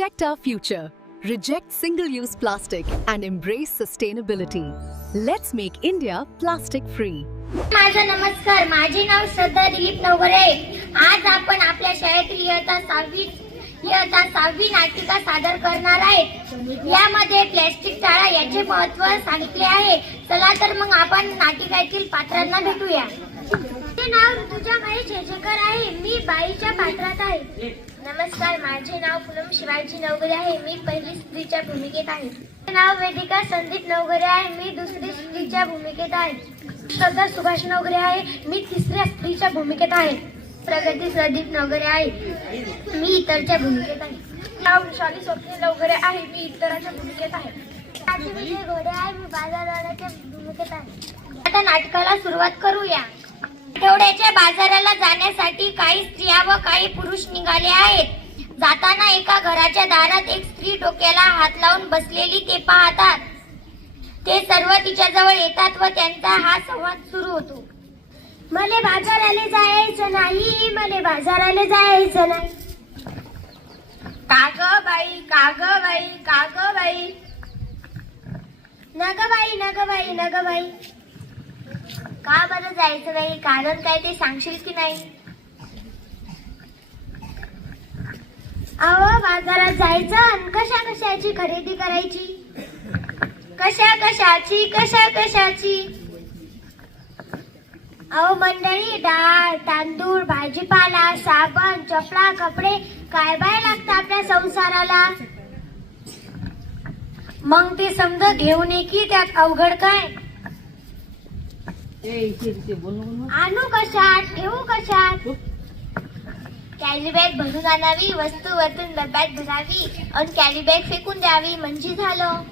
Protect our future. Reject single-use plastic and embrace sustainability. Let's make India plastic free. माझा नमस्कार. माझे नाव श्रद्धा दिलीप नवघरे आहे. आज आपण आपल्या शाळेतील इयत्ता 6वी नाटिका सादर करणार आहेत. यामध्ये प्लॅस्टिक टाळा याचे महत्त्व सांगितले आहे. चला तर मग आपण नाटिकेतील पात्रांना भेटूया. माझे नाव ऋतुजा महेश शेजकर आहे. मी बाईच्या पात्रात आहे. नमस्कार. माझे नाव पूनम शिवाजी नवघरे आहे. मी पहिली स्त्रीच्या भूमिकेत आहे. माझे नाव वेदिका संदीप नवघरे आहे. मी दुसरी स्त्रीच्या भूमिकेत आहे. श्रद्धा सुभाष नवघरे आहे. मी तिसऱ्या स्त्रीच्या भूमिकेत आहे. प्रगती प्रदीप नवघरे आहे. मी इतरच्या भूमिकेत आहे. नाव विशाली स्वप्नील नवघरे आहे. मी इतराच्या भूमिकेत आहे. माझे विजय घोडे आहे. मी बाजारवाड्याच्या भूमिकेत आहे. आता नाटकाला सुरुवात करूया. आठवड्याच्या बाजाराला जाण्यासाठी काही स्त्रिया व काही पुरुष निघाले आहेत. जाताना एका घराच्या दारात एक स्त्री डोक्याला हात लावून बसलेली ते पाहतात. ते सर्व तिच्याजवळ येतात व त्यांचा हा संवाद सुरू होतो. मले बाजाराला जायचं नाही, मले बाजाराला जायचं नाही. काग बाई, काग बाई, काग बाई. नग बाई, नग बाई, नग बाई. का बरं जायचं नाही? कारण काय ते सांगशील की नाही? अहो, बाजारात जायचं आणि कशा कशाची खरेदी करायची? कशा कशाची? अहो मंडळी, डाळ, तांदूळ, भाजीपाला, साबण, चपला, कपडे काय बाय लागतं आपल्या संसाराला. मग ते समजा घेऊन ये की त्यात अवघड काय? आणू कशात, ठेवू कशात? कॅरी बॅग भरून आणावी, वस्तू वरतून डब्यात भरावी आणि कॅरी बॅग फेकून द्यावी म्हणजे झालं.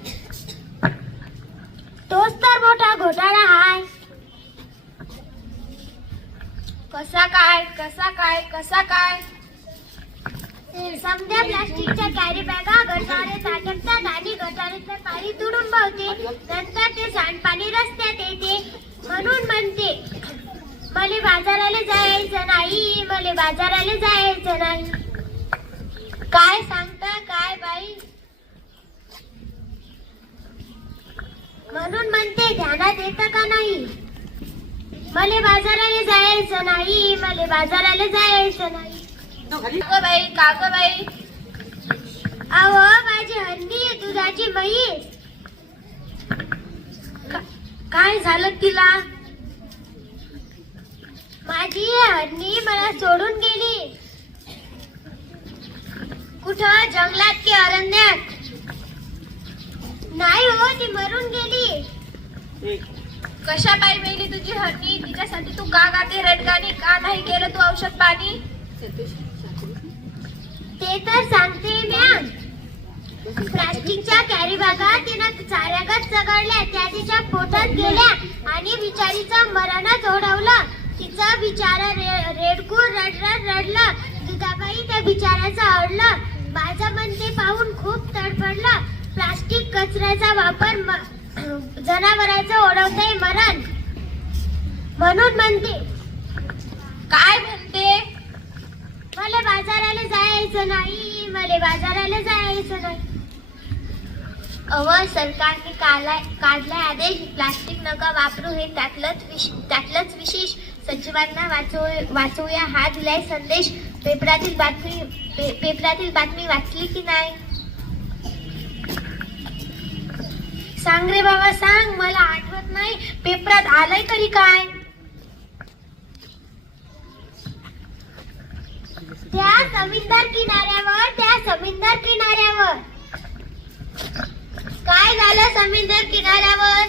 तोच तर मोठा घोटाळा हाय. कसा काय? समजा प्लास्टिकच्या कॅरी बॅगा गटारे अटकतात आणि गटारीतलं पाणी तुडून बहते. नंतर ते सांडपाणी रस्त्यात येते. म्हणून म्हणते मले बाजाराला जायचं नाही, मले बाजाराला जायचं नाही. काय सांगता काय बाई? म्हणून म्हणते ध्यानात येतं का नाही? मले बाजाराला जायचं नाही, मले बाजाराला जायचं नाही. काग बाई. अहो, माझी हंडी दुधाची म्हैस. काय झालं तिला? माझी हंडी मला सोडून गेली. कुठं? जंगलात की अरण्यात? नाही हो, ती मरून गेली. कशा पायी मेली तुझी हरणी? तिच्यासाठी तू का गाते रडगाणी? का नाही केलं तू औषध पाणी? ते तर सांगते म्या. प्लास्टिकच्या कॅरी बॅगा तिनं चाऱ्यागत चघळल्या. त्या तिच्या पोटात गेल्या आणि बिचारीचं मरणच ओढवलं. तिचं बिचारा रेडकूर रडलं. दुधाबाई त्या बिचाऱ्याचं आवडलं. माझं मन ते पाहून खूप तडफडलं. प्लास्टिक कचऱ्याचा वापर जनावरांचं ओढवतंय मरण. म्हणून म्हणते. काय म्हणते? मला बाजाराला जायचं नाही, मला बाजाराला जायचं नाही. अव, सरकारने काढलाय आदेश, प्लास्टिक नका वापरू हे त्यातलंच विशेष. सचिवांना वाचवूया हा दिलाय संदेश. पेपरातील बातमी वाचली की नाही? सांग रे बाबा सांग, मला आठवत नाही. पेपरात आलंय तरी काय? त्या समुद्र किनाऱ्यावर काय झालं? समुद्र किनाऱ्यावर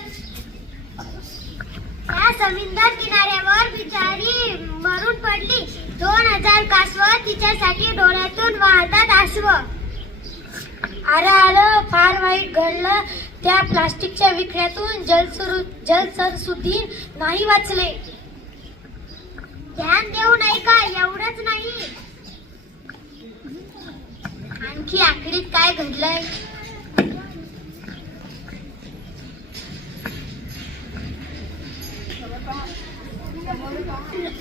त्या समुद्र किनाऱ्यावर बिचारी मरून पडली. 2000 कासव तिच्यासाठी डोळ्यातून वाहतात आसव. अरे फार वाईट घडलं. त्या प्लास्टिकच्या विखळ्यातून जलचरसुद्धा नाही वाचले. ध्यान देऊ नाही का? एवढंच नाही, आणखी आखरीत काय घडलंय?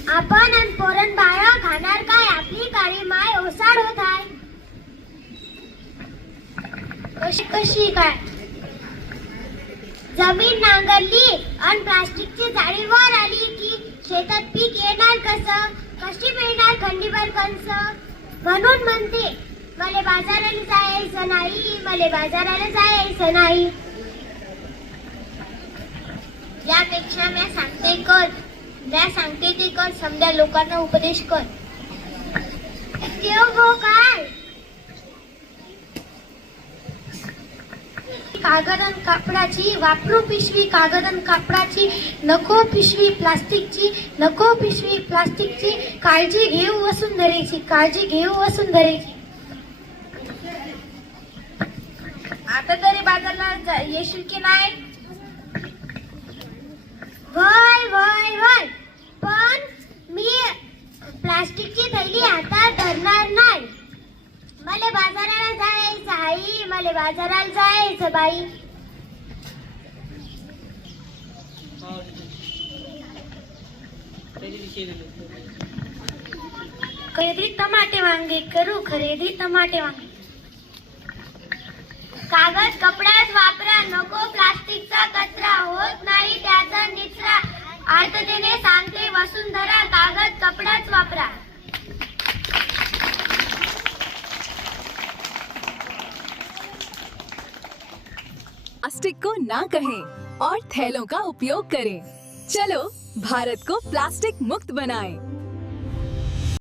आपण आणि पोरण बाया खाणार काय? आपली काळी माय ओसाड होत आहे. आवश्यक कशी काय? जमीन नांगरली आणि प्लास्टिकची जाळी वर आली की शेतात पीक येणार कसं? कशी मिळणार खंडीभर कंस? म्हणून म्हणते मले बाजाराला जायचं नाही, मले बाजाराला जायचं नाही. यापेक्षा मी सांगते ते कर, समजा लोकांना उपदेश कर. देव गो काय? कागद आणि कापडाची वापरू पिशवी, कागद आणि कापडाची नको पिशवी प्लास्टिकची, नको पिशवी प्लास्टिकची. काळजी घेऊ वसुंधरेची, काळजी घेऊ वसुंधरेची. आता तरी बाजारला येशील की नाही? वय वय वय, पण मी प्लास्टिकची थैली हातात धरणार नाही. मला बाजाराला जायचं आई, मला बाजाराला जायचं बाई. खरेदी टमाटे वांगे करू, खरेदी टमाटे वांगे. कागद कपड्यात वापरा, नको प्लास्टिकचा कचरा, होत नाही त्याचा निचरा. अर्थतेने सांगते वसुंधरा, कागद कपडाच वापरा. प्लास्टिक को ना कहें और थैलों का उपयोग करें. चलो भारत को प्लास्टिक मुक्त बनाएं.